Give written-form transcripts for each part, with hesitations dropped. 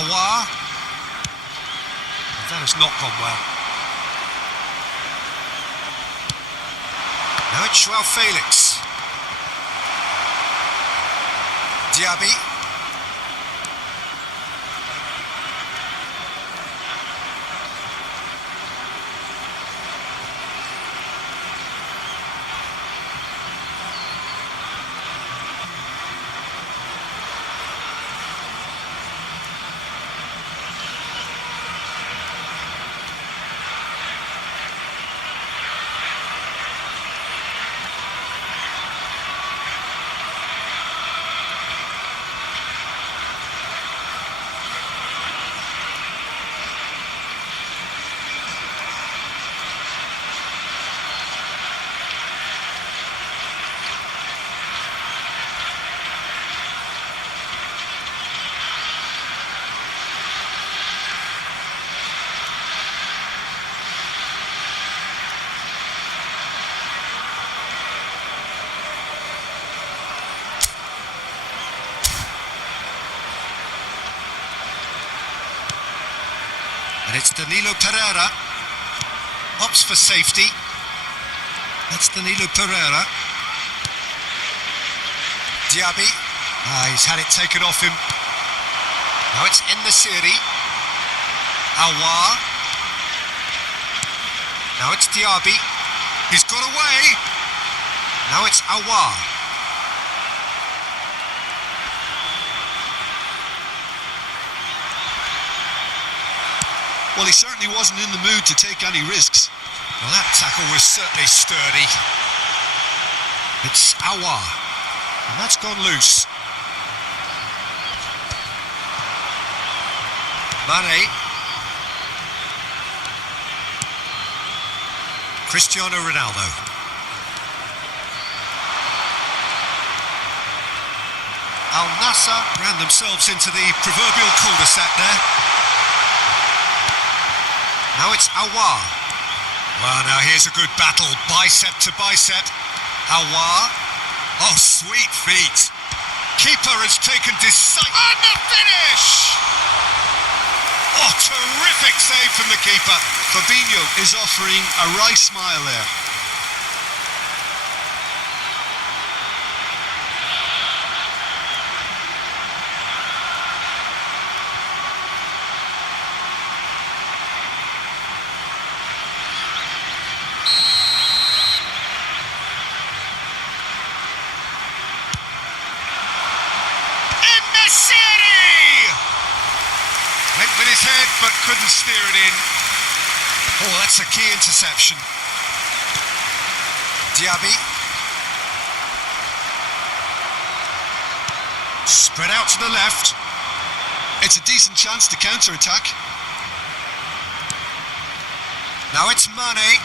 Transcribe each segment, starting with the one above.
Awar. That has not gone well. Now it's Joao Felix. Diaby. And it's Danilo Pereira. Opts for safety. That's Danilo Pereira. Diaby. He's had it taken off him. Now it's Al-Nassr. Awar. Now it's Diaby. He's got away. Now it's Awar. Well, he certainly wasn't in the mood to take any risks. Well, that tackle was certainly sturdy. It's Awar. And that's gone loose. Mane. Cristiano Ronaldo. Al-Nassr ran themselves into the proverbial cul-de-sac there. Now it's Awar. Well, now here's a good battle, bicep to bicep. Awar. Oh, sweet feet. Keeper has taken decisive... And the finish! Oh, terrific save from the keeper. Fabinho is offering a wry smile there. Went with his head, but couldn't steer it in. Oh, that's a key interception. Diaby. Spread out to the left. It's a decent chance to counter-attack. Now it's Mane.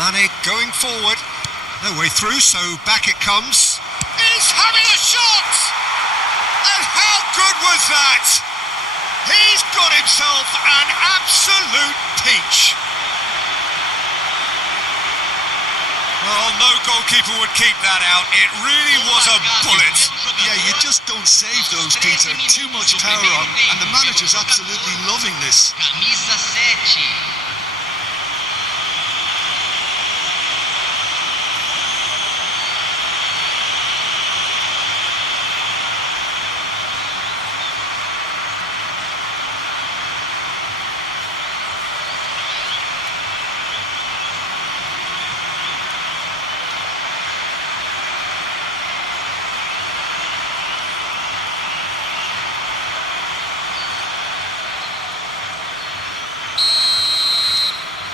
Mane going forward. No way through, so back it comes. He's having a shot! And how good was that? He's got himself an absolute peach. Well, no goalkeeper would keep that out. It really was a bullet. Yeah, you just don't save those, Peter. Too much power on, and the manager's absolutely loving this. Camisa 7.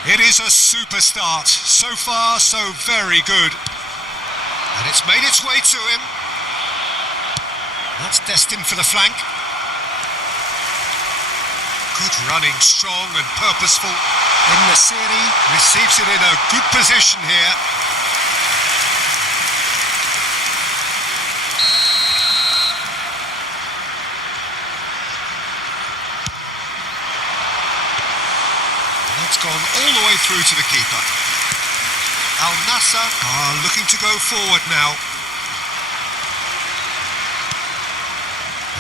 It is a super start. So far, so very good. And it's made its way to him. That's destined for the flank. Good running, strong and purposeful. Al-Nassr receives it in a good position here. Gone all the way through to the keeper. Al-Nassr are looking to go forward now.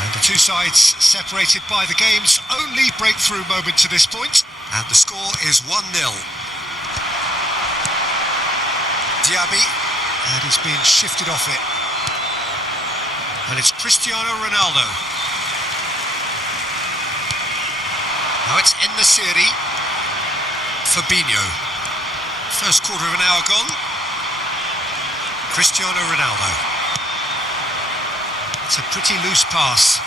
And the two sides separated by the game's only breakthrough moment to this point. And the score is 1-0. Diaby, and he's been shifted off it. And it's Cristiano Ronaldo. Now it's Al-Nassr. Fabinho. First quarter of an hour gone. Cristiano Ronaldo. It's a pretty loose pass.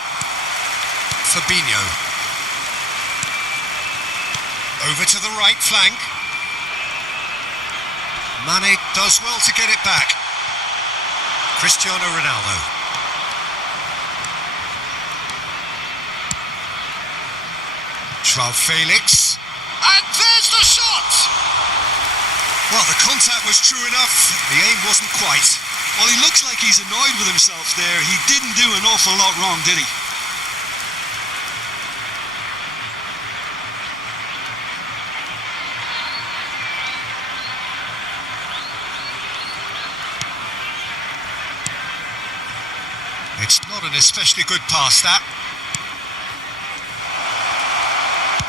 Fabinho. Over to the right flank. Mane does well to get it back. Cristiano Ronaldo. João Felix. And there's the shot! Well, the contact was true enough. The aim wasn't quite. Well, he looks like he's annoyed with himself there. He didn't do an awful lot wrong, did he? It's not an especially good pass, that.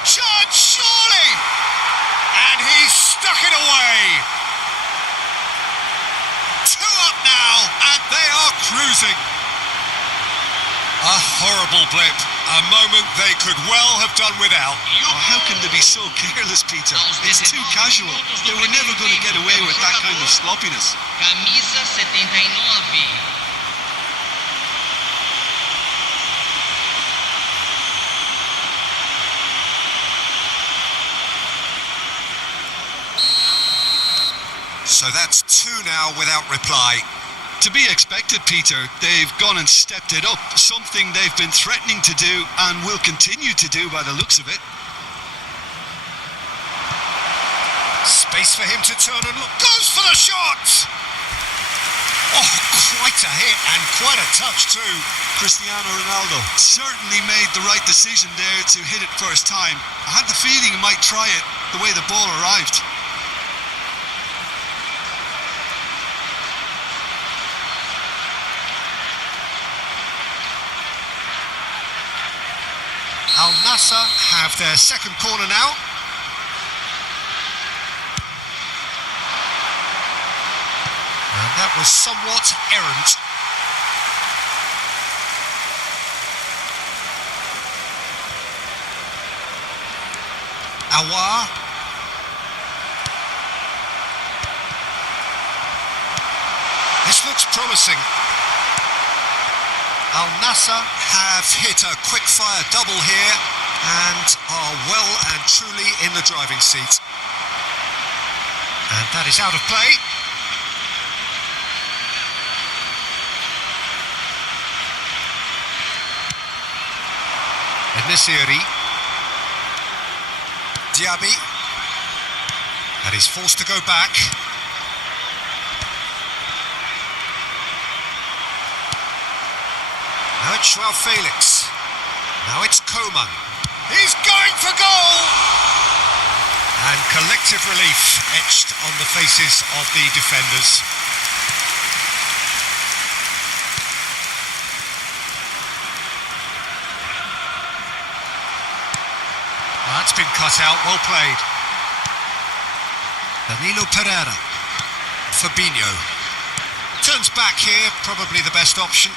Shot, surely! And he's stuck it away! 2 up now, and they are cruising. A horrible blip, a moment they could well have done without. Oh, how can they be so careless, Peter? It's too casual. They were never going to get away with that kind of sloppiness. Camisa 79. So that's 2 now without reply. To be expected, Peter. They've gone and stepped it up, something they've been threatening to do and will continue to do by the looks of it. Space for him to turn and look. Goes for the shot! Oh, quite a hit and quite a touch too. Cristiano Ronaldo certainly made the right decision there to hit it first time. I had the feeling he might try it the way the ball arrived. Al-Nassr have their second corner now. And that was somewhat errant. Awar. This looks promising. Al-Nassr have hit a quick-fire double here and are well and truly in the driving seat. And that is out of play. Al-Nassr. Diaby. And he's forced to go back. Now it's João Felix. Now it's Coman. He's going for goal! And collective relief etched on the faces of the defenders. That's been cut out, well played. Danilo Pereira. Fabinho. Turns back here, probably the best option.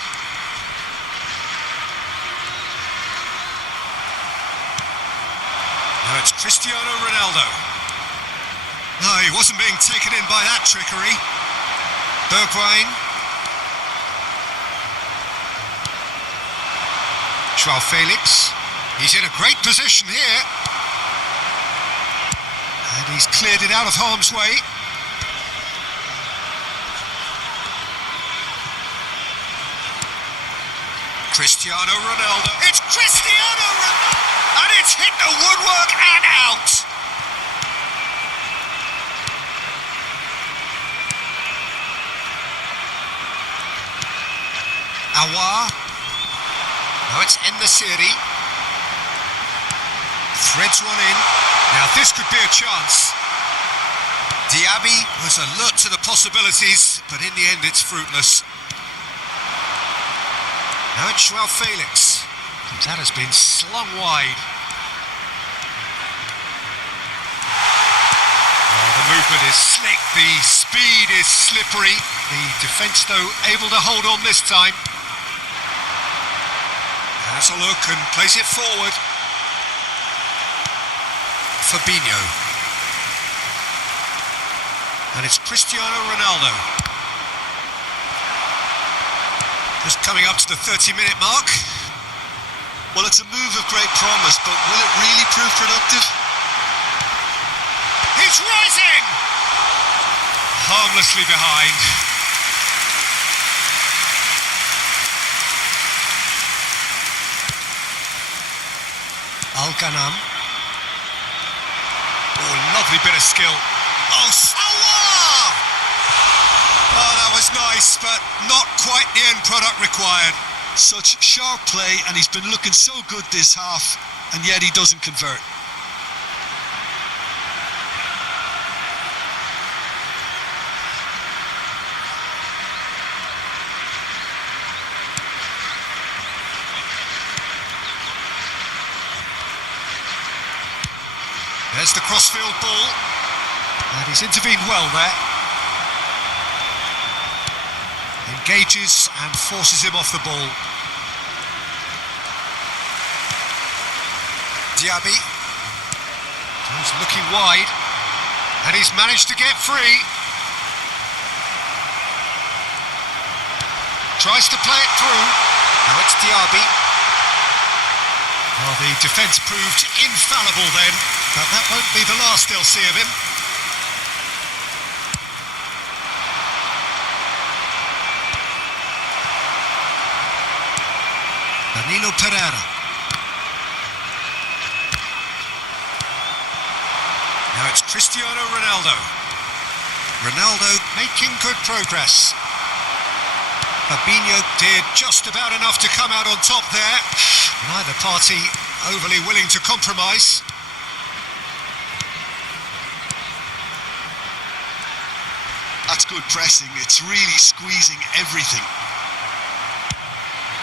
Now it's Cristiano Ronaldo. No, he wasn't being taken in by that trickery. Bergwijn. João Felix. He's in a great position here. And he's cleared it out of harm's way. Cristiano Ronaldo. It's Cristiano Ronaldo! And it's hit the woodwork and out! Awar. Now it's Al-Nassr. Threads one in. Now this could be a chance. Diaby was alert to the possibilities, but in the end it's fruitless. Now it's Joao Felix. That has been slung wide. Oh, the movement is slick, the speed is slippery. The defence, though, able to hold on this time. Has a look and plays it forward. Fabinho. And it's Cristiano Ronaldo. Just coming up to the 30-minute mark. Well, it's a move of great promise, but will it really prove productive? He's rising! Harmlessly behind. Al-Ghanam. Oh, lovely bit of skill. Oh, Salah! Oh, that was nice, but not quite the end product required. Such sharp play, and he's been looking so good this half, and yet he doesn't convert. There's the crossfield ball, and he's intervened well there. Engages and forces him off the ball. Diaby. He's looking wide, and he's managed to get free. Tries to play it through. Now it's Diaby. Well, the defence proved infallible then, but that won't be the last they'll see of him. Danilo Pereira. Now it's Cristiano Ronaldo. Ronaldo making good progress. Fabinho did just about enough to come out on top there. Neither party overly willing to compromise. That's good pressing. It's really squeezing everything.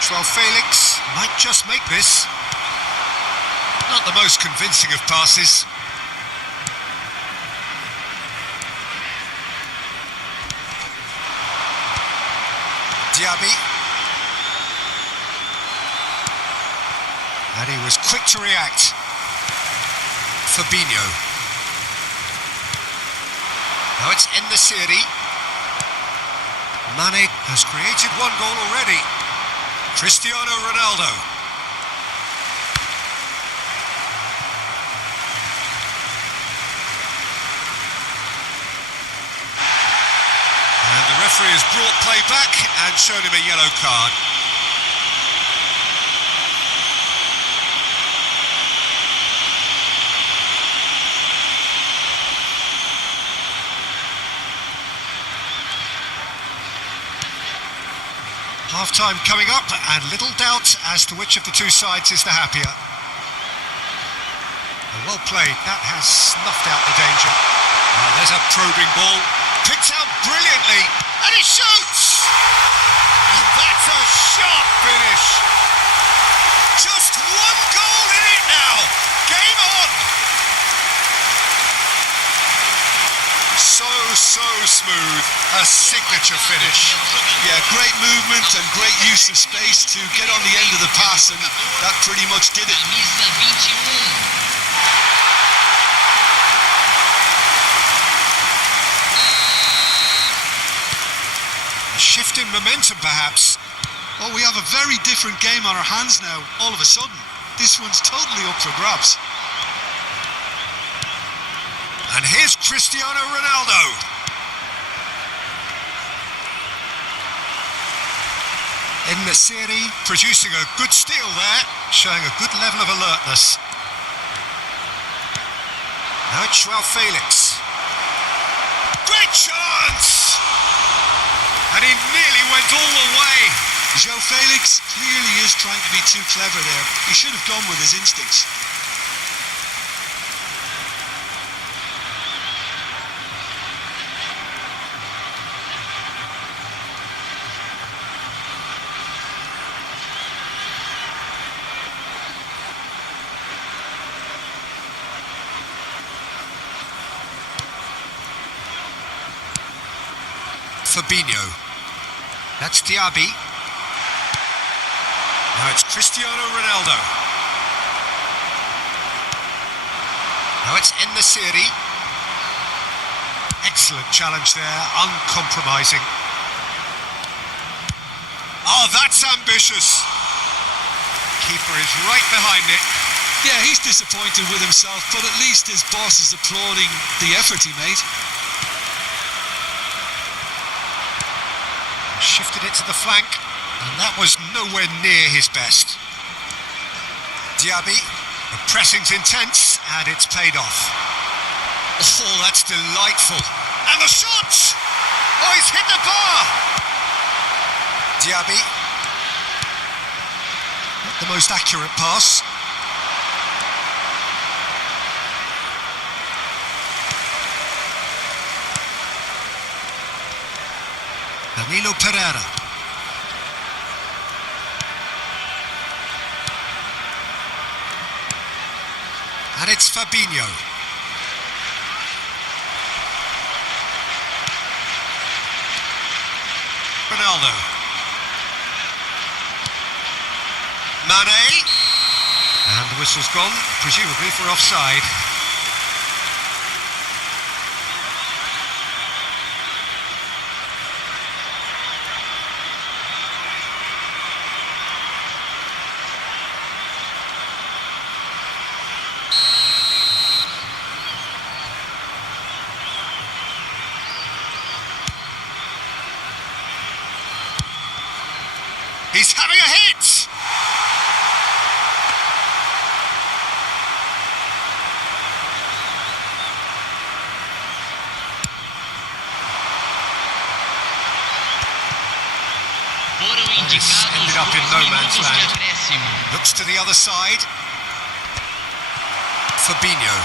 Joao Felix might just make this. Not the most convincing of passes. Diaby. And he was quick to react. Fabinho. Now it's Al-Nassr. Mane has created one goal already. Cristiano Ronaldo. And the referee has brought play back and shown him a yellow card. Half-time coming up, and little doubt as to which of the two sides is the happier. Well played, that has snuffed out the danger. Now there's a probing ball, picked out brilliantly, and he shoots! And that's a sharp finish. Just one goal in it now. Game on! So smooth, a signature finish. Yeah, great movement and great use of space to get on the end of the pass, and that pretty much did it. Camisa 21. A shift in momentum, perhaps. Oh, we have a very different game on our hands now, all of a sudden. This one's totally up for grabs. And here's Cristiano Ronaldo. Al-Nassr producing a good steal there, showing a good level of alertness. Now it's Joao Felix. Great chance! And he nearly went all the way. Joao Felix clearly is trying to be too clever there. He should have gone with his instincts. Fabinho. That's Diaby. Now it's Cristiano Ronaldo. Now it's Al-Nassr. Excellent challenge there, uncompromising. Oh, that's ambitious. Keeper is right behind it. Yeah, he's disappointed with himself, but at least his boss is applauding the effort he made. Shifted it to the flank, and that was nowhere near his best. Diaby, the pressing's intense, and it's paid off. Oh, that's delightful. And the shot! Oh, he's hit the bar! Diaby. Not the most accurate pass. Danilo Pereira. And it's Fabinho. Ronaldo. Mane. And the whistle's gone, presumably for offside. He's having a hit! Ended up in no man's land. Looks to the other side. Fabinho.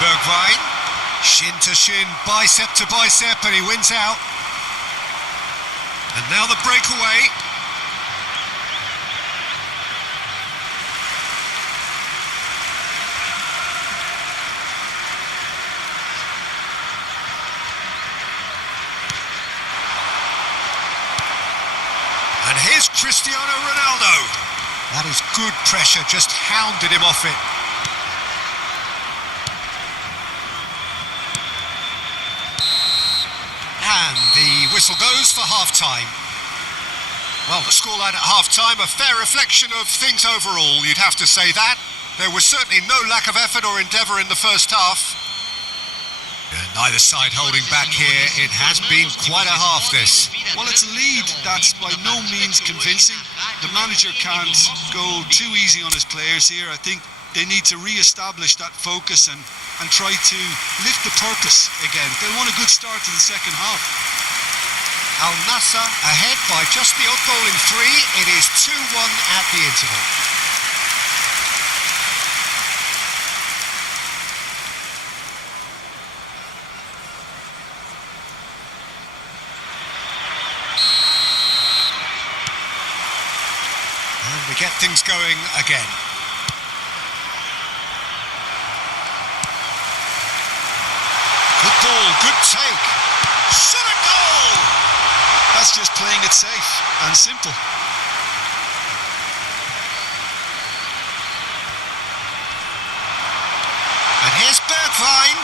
Bergwijn, shin to shin, bicep to bicep, and he wins out. And now the breakaway. And here's Cristiano Ronaldo. That is good pressure, just hounded him off it. And the whistle goes for half-time. Well, the scoreline at half-time, a fair reflection of things overall, you'd have to say that. There was certainly no lack of effort or endeavour in the first half. Neither side holding back here. It has been quite a half, this. Well, it's a lead that's by no means convincing. The manager can't go too easy on his players here. I think they need to re-establish that focus and try to lift the purpose again. They want a good start to the second half. Al-Nassr ahead by just the odd goal in 3. It is 2-1 at the interval. And we get things going again. Good ball, good take. Shot a goal! That's just playing it safe and simple. And here's Bergwijn.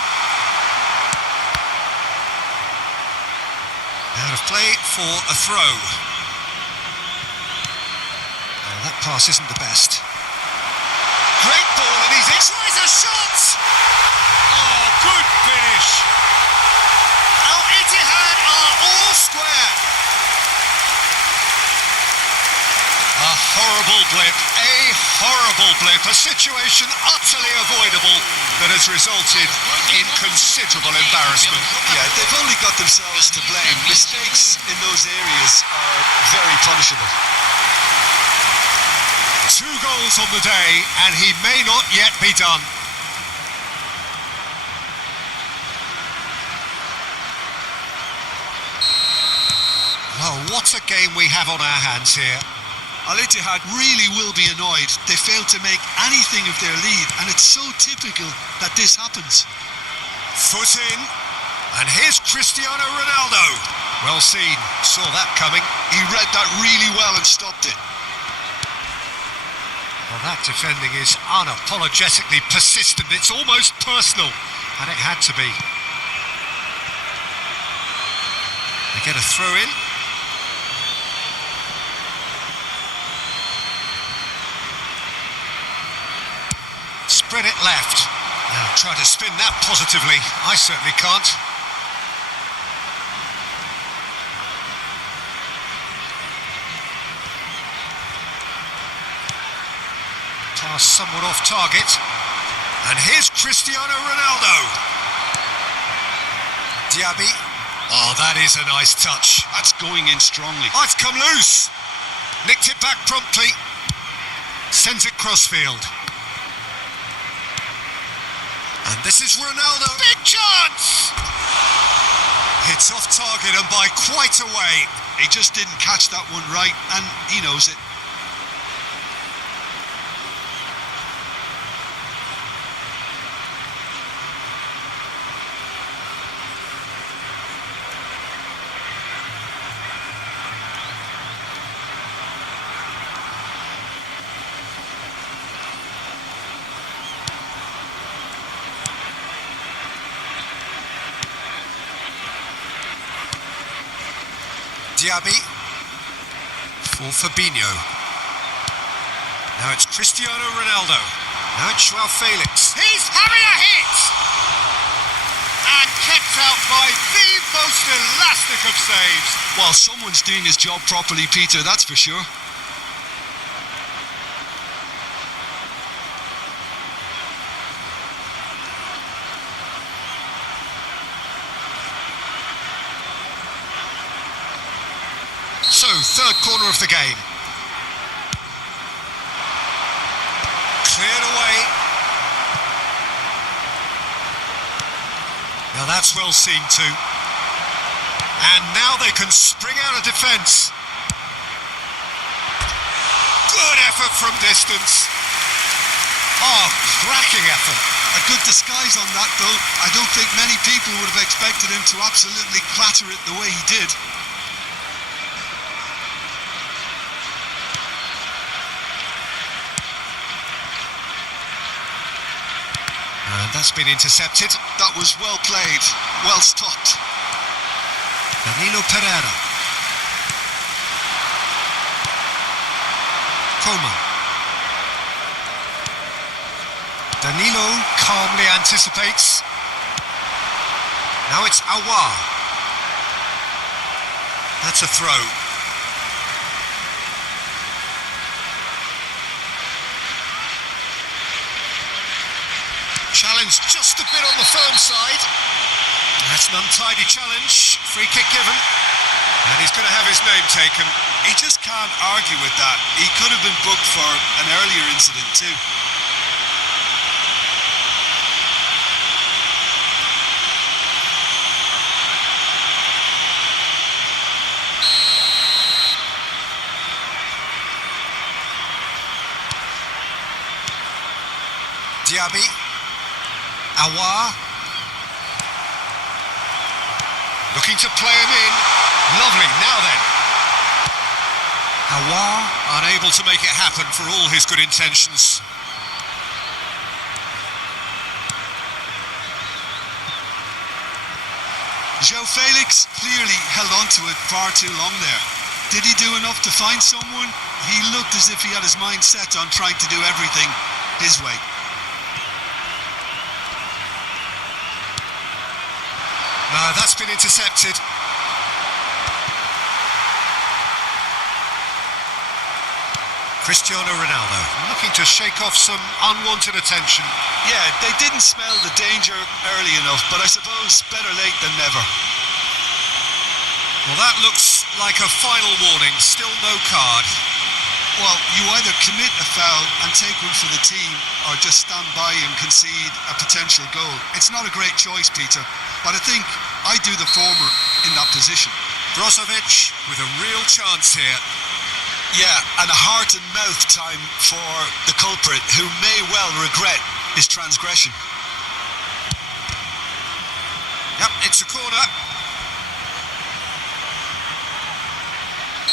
Out of play for a throw. Oh, that pass isn't the best. Great ball, and he's in. Tries a shot! Oh, good finish. Al-Ittihad are all square. A horrible blip, a situation utterly avoidable that has resulted in considerable embarrassment. Yeah, they've only got themselves to blame. Mistakes in those areas are very punishable. 2 goals on the day, and he may not yet be done. what a game we have on our hands here. Al-Ittihad really will be annoyed. They failed to make anything of their lead, and it's so typical that this happens. Foot in, and here's Cristiano Ronaldo. Well seen, saw that coming. He read that really well and stopped it. Well, that defending is unapologetically persistent. It's almost personal, and it had to be. They get a throw in. Spread it left. Now try to spin that positively. I certainly can't. Pass somewhat off target. And here's Cristiano Ronaldo. Diaby. Oh, that is a nice touch. That's going in strongly. Oh, it's come loose. Nicked it back promptly. Sends it crossfield. And this is Ronaldo. Big chance! It's off target and by quite a way. He just didn't catch that one right, and he knows it. Diaby for Fabinho. Now it's Cristiano Ronaldo. Now it's Joao Felix. He's having a hit! And kept out by the most elastic of saves. Well, someone's doing his job properly, Peter, that's for sure. So, third corner of the game. Cleared away. Now that's well seen too. And now they can spring out of defence. Good effort from distance. Oh, cracking effort. A good disguise on that though. I don't think many people would have expected him to absolutely clatter it the way he did. And that's been intercepted. That was well played, well stopped. Danilo Pereira. Coman. Danilo calmly anticipates. Now it's Aouar. That's a throw. Challenge just a bit on the firm side. That's an untidy challenge. Free kick given. And he's going to have his name taken. He just can't argue with that. He could have been booked for an earlier incident too. Diaby. Aouar. Looking to play him in. Lovely, now then. Aouar unable to make it happen for all his good intentions. Joao Felix clearly held on to it far too long there. Did he do enough to find someone? He looked as if he had his mind set on trying to do everything his way. No, that's been intercepted. Cristiano Ronaldo looking to shake off some unwanted attention. Yeah, they didn't smell the danger early enough, but I suppose better late than never. Well, that looks like a final warning. Still no card. Well, you either commit a foul and take one for the team, or just stand by and concede a potential goal. It's not a great choice, Peter, but I think I do the former in that position. Brozovic with a real chance here. Yeah, and a heart and mouth time for the culprit, who may well regret his transgression. Yep, it's a corner.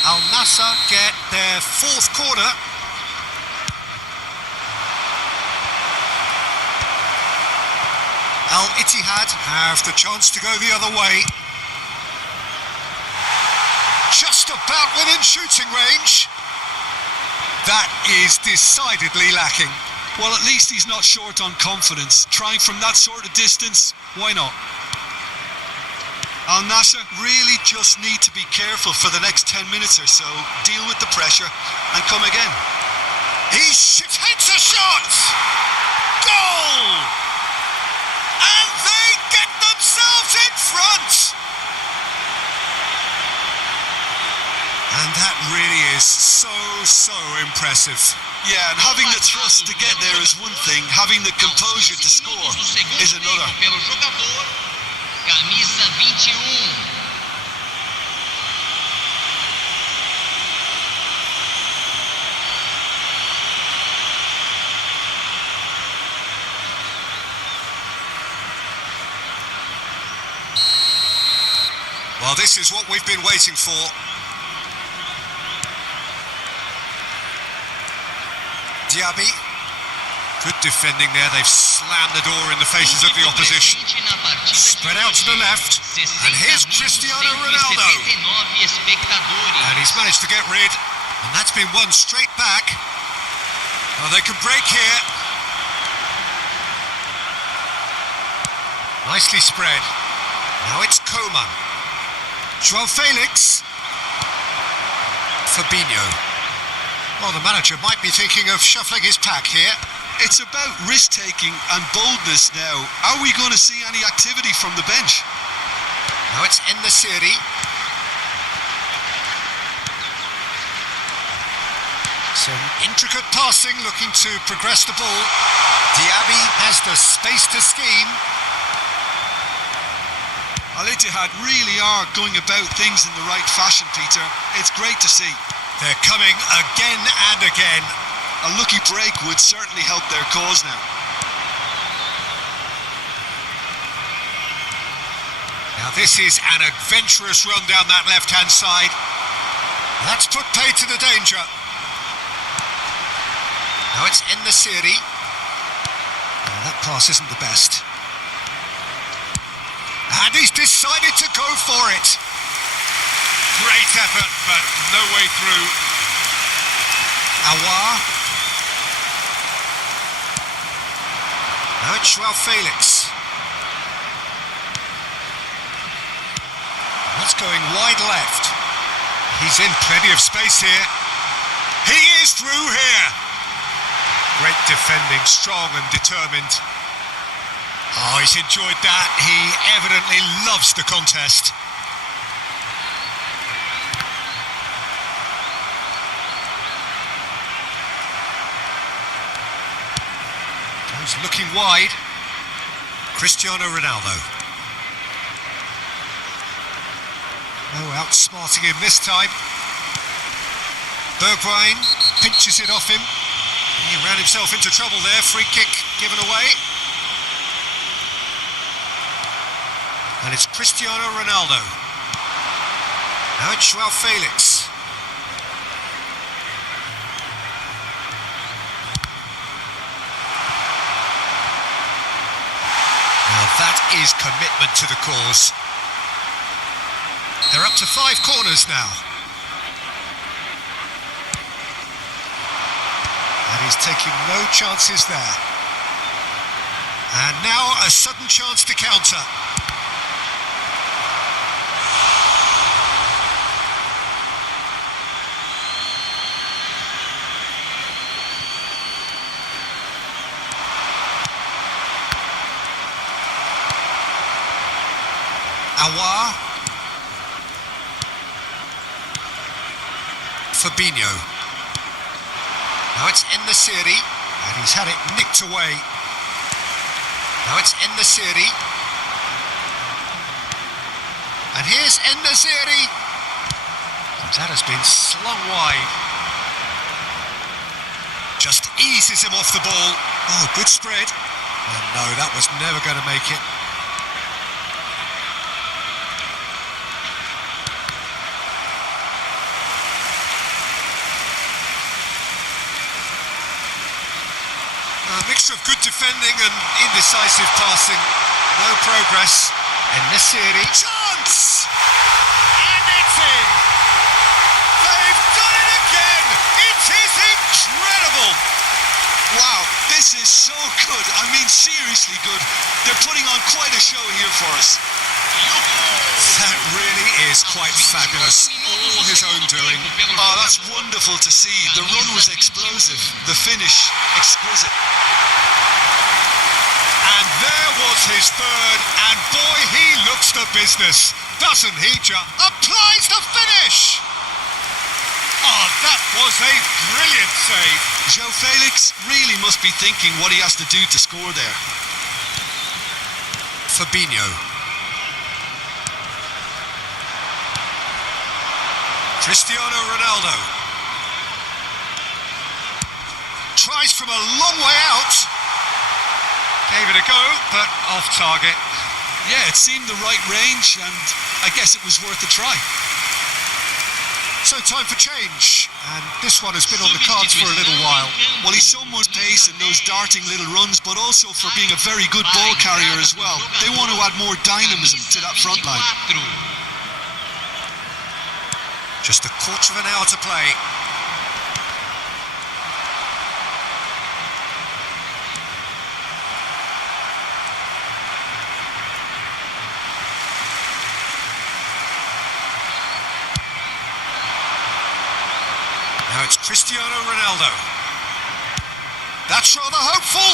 Al-Nassr get their fourth corner. Al-Ittihad have the chance to go the other way. Just about within shooting range. That is decidedly lacking. Well, at least he's not short on confidence. Trying from that sort of distance, why not? Al-Nassr really just need to be careful for the next 10 minutes or so, deal with the pressure and come again. He takes a shot! Goal! And they get themselves in front! And that really is so impressive. Yeah, and having the thrust to get there is one thing, having the composure to score is another. Pelo jogador, camisa 21. Well, this is what we've been waiting for. Diaby, good defending there. They've slammed the door in the faces of the opposition. Spread out to the left, and here's Cristiano Ronaldo. And he's managed to get rid, and that's been won straight back. Oh, they can break here. Nicely spread. Now it's Coman. João Felix. Fabinho. Well, the manager might be thinking of shuffling his pack here. It's about risk-taking and boldness now. Are we going to see any activity from the bench? Now it's Al-Nassr. Some intricate passing, looking to progress the ball. Diaby has the space to scheme. Al-Ittihad really are going about things in the right fashion, Peter. It's great to see. They're coming again and again. A lucky break would certainly help their cause now. Now this is an adventurous run down that left-hand side. That's put paid to the danger. Now it's Al-Nassr. That pass isn't the best. And he's decided to go for it. Great effort, but no way through. Awar. Now it's João Felix. That's going wide left. He's in plenty of space here. He is through here. Great defending, strong and determined. Oh, he's enjoyed that. He evidently loves the contest. Goes looking wide. Cristiano Ronaldo. Oh, outsmarting him this time. Bergwijn pinches it off him. He ran himself into trouble there. Free kick given away. And it's Cristiano Ronaldo. Now it's João Felix. Now that is commitment to the cause. They're up to 5 corners now. And he's taking no chances there. And now a sudden chance to counter. Awar. Fabinho. Now it's Al-Nassr, and he's had it nicked away. Now it's Al-Nassr. And here's Al-Nassr. That has been slung wide. Just eases him off the ball. Oh, good spread. And no, that was never going to make it. A mixture of good defending and indecisive passing. No progress. Al-Nassr. Chance! And it's in! They've done it again! It is incredible! Wow, this is so good. I mean, seriously good. They're putting on quite a show here for us. That really is quite fabulous. All his own doing. Oh, that's wonderful to see. The run was explosive. The finish, exquisite. And there was his third, and boy, he looks the business, doesn't he, applies the finish! Oh, that was a brilliant save. João Felix really must be thinking what he has to do to score there. Fabinho. Cristiano Ronaldo. Tries from a long way out. Gave it a go, but off target. Yeah, it seemed the right range, and I guess it was worth a try. So time for change, and this one has been on the cards for a little while. Well, he's so much pace in those darting little runs, but also for being a very good ball carrier as well. They want to add more dynamism to that front line. Just a quarter of an hour to play. Now it's Cristiano Ronaldo. That's rather hopeful.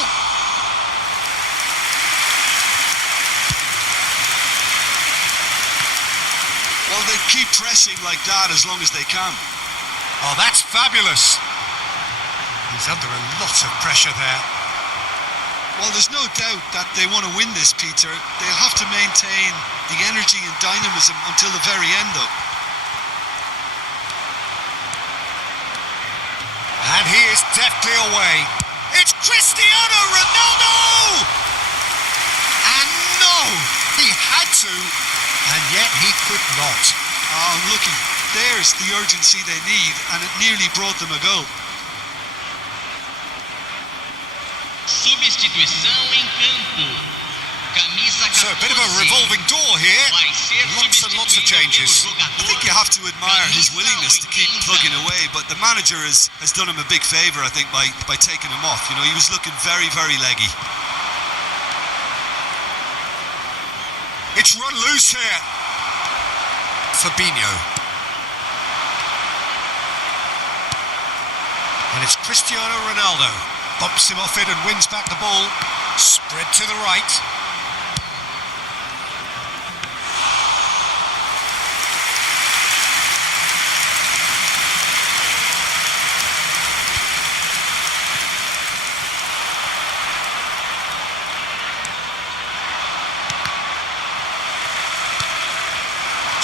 Well, they keep pressing like that as long as they can. Oh, that's fabulous. He's under a lot of pressure there. Well, there's no doubt that they want to win this, Peter. They'll have to maintain the energy and dynamism until the very end, though. And he is deftly away. It's Cristiano Ronaldo! And no, he had to, and yet he could not. Oh, looky, there's the urgency they need, and it nearly brought them a goal. Substituição em campo. Camisa 14. So a bit of a revolving door here. Lots and lots of changes. I think you have to admire his willingness to keep plugging away, but the manager has done him a big favour, I think, by taking him off. You know, he was looking very, very leggy. It's run loose here. Fabinho. And it's Cristiano Ronaldo. Bumps him off it and wins back the ball. Spread to the right.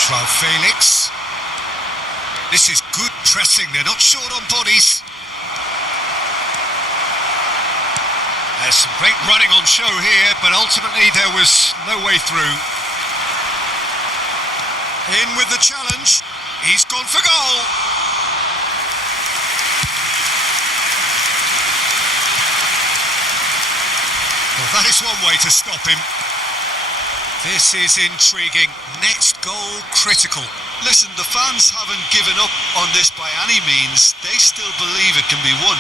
João Felix. This is good pressing. They're not short on bodies. There's some great running on show here, but ultimately there was no way through. In with the challenge. He's gone for goal. Well, that is one way to stop him. This is intriguing. Next goal critical. Listen, the fans haven't given up on this by any means. They still believe it can be won.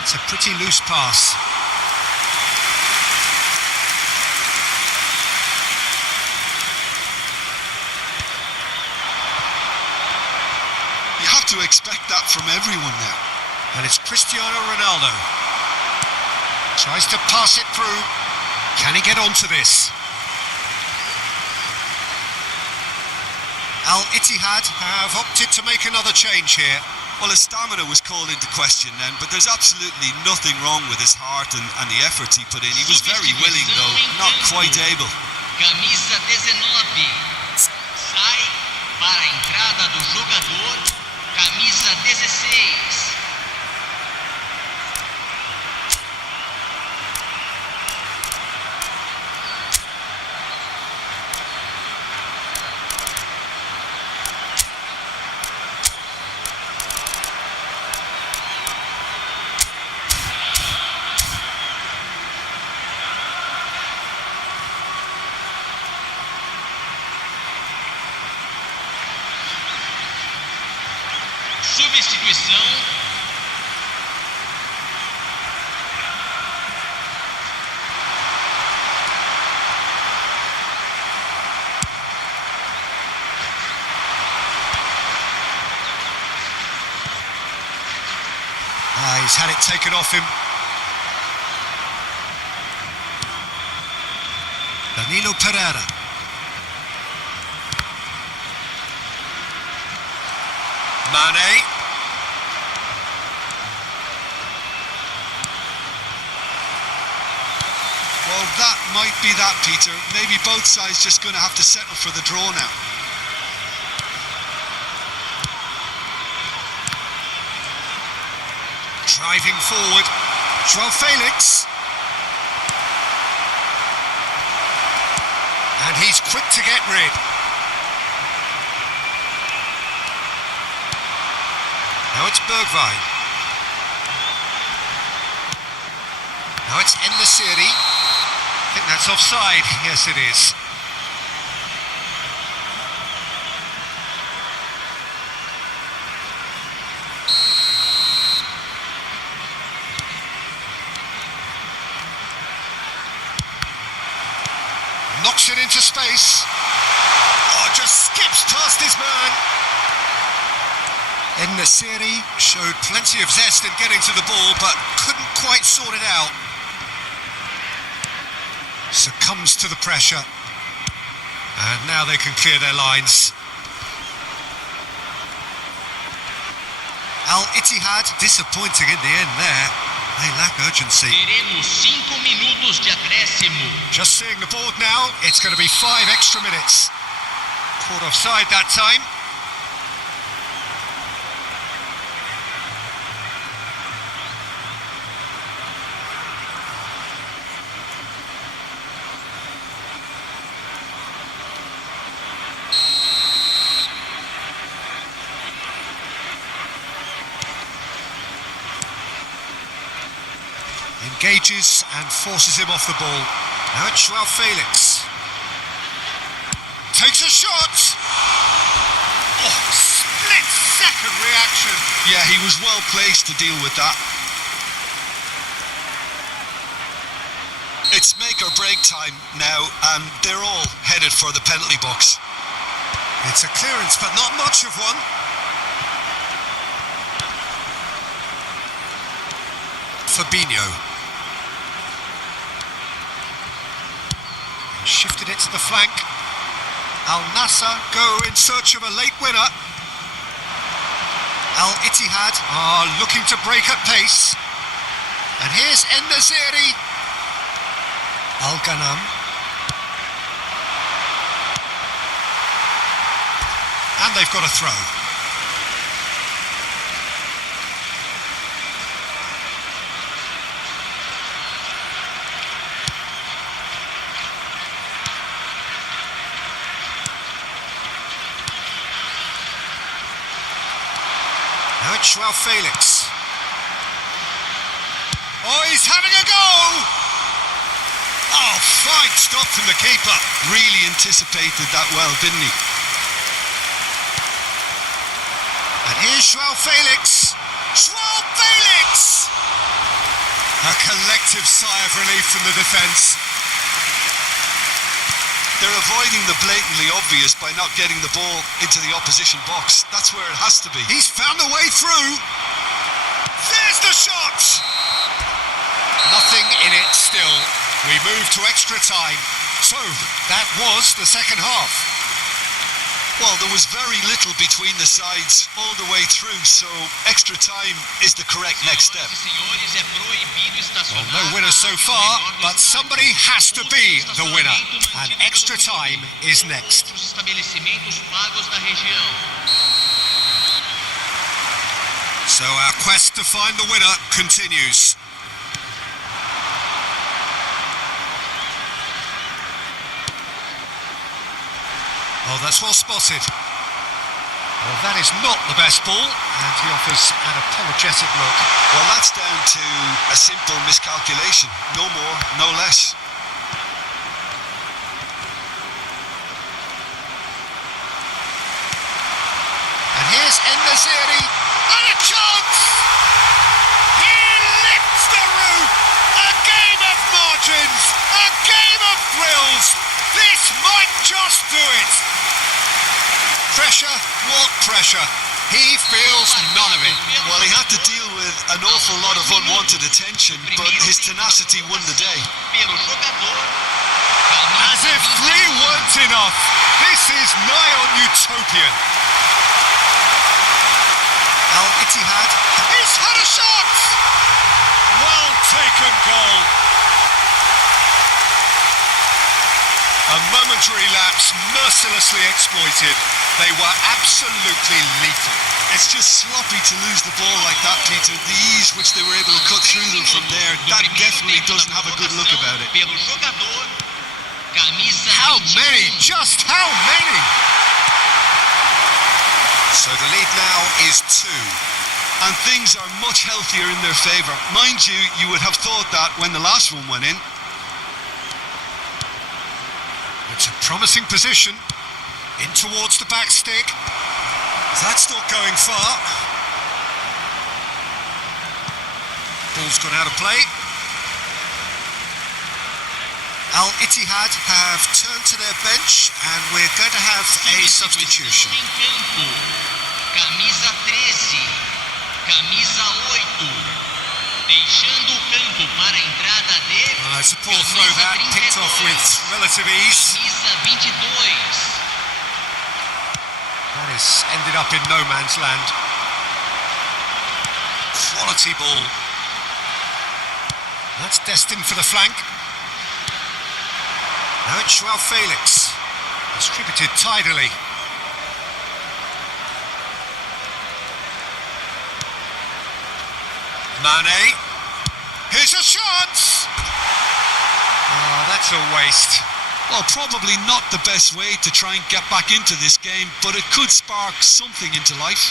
It's a pretty loose pass. You have to expect that from everyone now. And it's Cristiano Ronaldo. Tries to pass it through. Can he get onto this? Al-Ittihad have opted to make another change here. Well, his stamina was called into question then, but there's absolutely nothing wrong with his heart and the efforts he put in. He was very willing, though, not quite able. Camisa 19. Sai para a entrada do jogador. Camisa 16. Substituição. He's had it taken off him. Danilo Pereira. Mane. Well, that might be that, Peter. Maybe both sides just going to have to settle for the draw now. Driving forward. João Felix. And he's quick to get rid. Now it's Bergwijn. Now it's Al-Nassr. I think that's offside. Yes, it is. Knocks it into space. Oh, just skips past his man. Al-Nassr showed plenty of zest in getting to the ball, but couldn't quite sort it out. Succumbs to the pressure. And now they can clear their lines. Al-Ittihad disappointing in the end there. They lack urgency. Teremos 5 minutos de acréscimo. Just seeing the board now, it's going to be 5 extra minutes. Caught offside that time. Engages and forces him off the ball. Now it's João Felix. Takes a shot! Oh, split-second reaction. Yeah, he was well placed to deal with that. It's make or break time now, and they're all headed for the penalty box. It's a clearance, but not much of one. Fabinho. Shifted it to the flank. Al-Nassr go in search of a late winner. Al-Ittihad are looking to break at pace. And here's Al-Nassr. Al-Ghanam. And they've got a throw. Now it's João Felix. Oh, he's having a go! Oh, fine stop from the keeper. Really anticipated that well, didn't he? And here's João Felix. João Felix! A collective sigh of relief from the defence. They're avoiding the blatantly obvious by not getting the ball into the opposition box. That's where it has to be. He's found a way through. There's the shot! Nothing in it still. We move to extra time. So, that was the second half. Well, there was very little between the sides all the way through, so extra time is the correct next step. Well, no winner so far, but somebody has to be the winner. And extra time is next. So our quest to find the winner continues. Oh, that's well spotted. Well, that is not the best ball, and he offers an apologetic look. Well, that's down to a simple miscalculation. No more, no less. And here's En-Nesyri, and a chance! He lifts the roof! A game of margins! A game of thrills! This might just do it! Pressure? What pressure? He feels none of it. Well, he had to deal with an awful lot of unwanted attention, but his tenacity won the day. As if 3 weren't enough, this is nigh on utopian. Al-Ittihad, he's had a shot! Well taken goal. A momentary lapse mercilessly exploited. They were absolutely lethal. It's just sloppy to lose the ball like that, Peter. The ease which they were able to cut through them from there, that definitely doesn't have a good look about it. How many? Just how many? So the lead now is 2. And things are much healthier in their favour. Mind you, you would have thought that when the last one went in. It's a promising position. In towards the back stick. That's not going far. Ball's gone out of play. Al-Ittihad have turned to their bench and we're going to have a substitution. Camisa 13, camisa 8. Deixando o campo para a entrada de It's a poor throw that, picked off with relative ease. camisa 22. That has ended up in no man's land. Quality ball. That's destined for the flank. Now it's Joao Felix. Distributed tidily. Mane. Here's a chance! Oh, that's a waste. Well, probably not the best way to try and get back into this game, but it could spark something into life.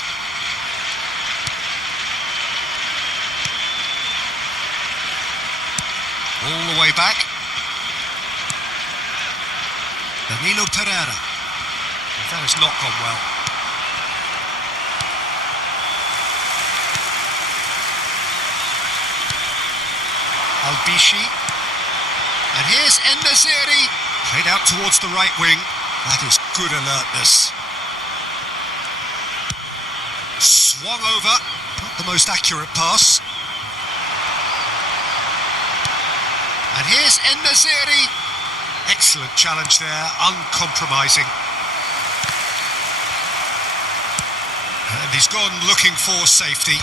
All the way back. Danilo Pereira. That has not gone well. Al-Bishi. And here's En-Nesyri. Played out towards the right wing. That is good alertness. Swung over. Not the most accurate pass. And here's En-Nesyri. Excellent challenge there, uncompromising. And he's gone looking for safety.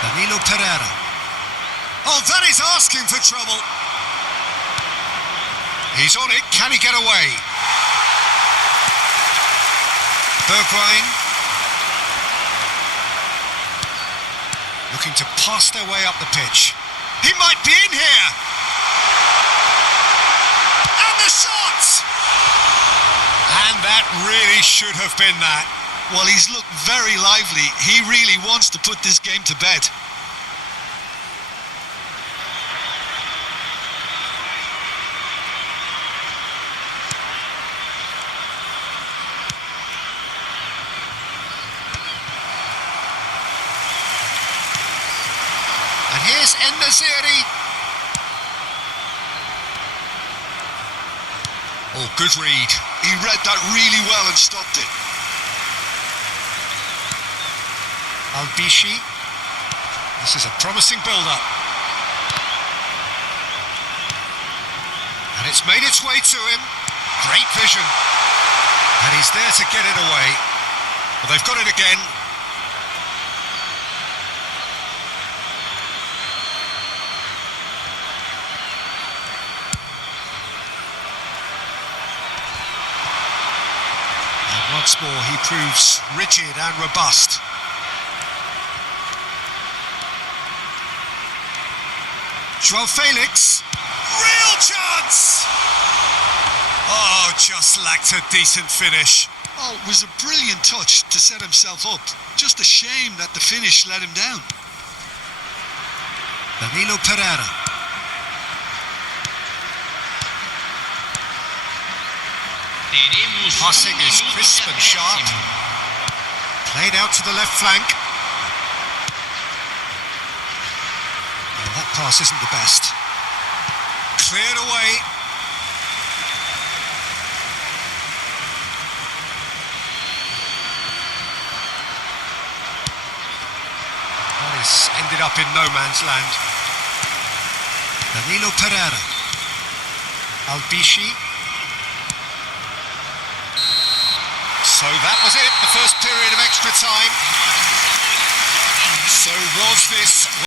Danilo Pereira. Oh, that is asking for trouble. He's on it, can he get away? Bergwijn. Looking to pass their way up the pitch. He might be in here! And the shot! And that really should have been that. Well, he's looked very lively. He really wants to put this game to bed. And here's En-Nesyri. Oh, good read. He read that really well and stopped it. Al-Bishi. This is a promising build-up. And it's made its way to him. Great vision. And he's there to get it away. Well, they've got it again. And once more he proves rigid and robust. Joao Felix. Real chance! Oh, just lacked a decent finish. Oh, it was a brilliant touch to set himself up. Just a shame that the finish let him down. Danilo Pereira. Teremos Passing is minuto crisp de and sharp. acréscimo. Played out to the left flank. Well, that pass isn't the best. Cleared away. That has ended up in no man's land. Danilo Pereira. Albishi. So that was it, the first period of extra time. So was this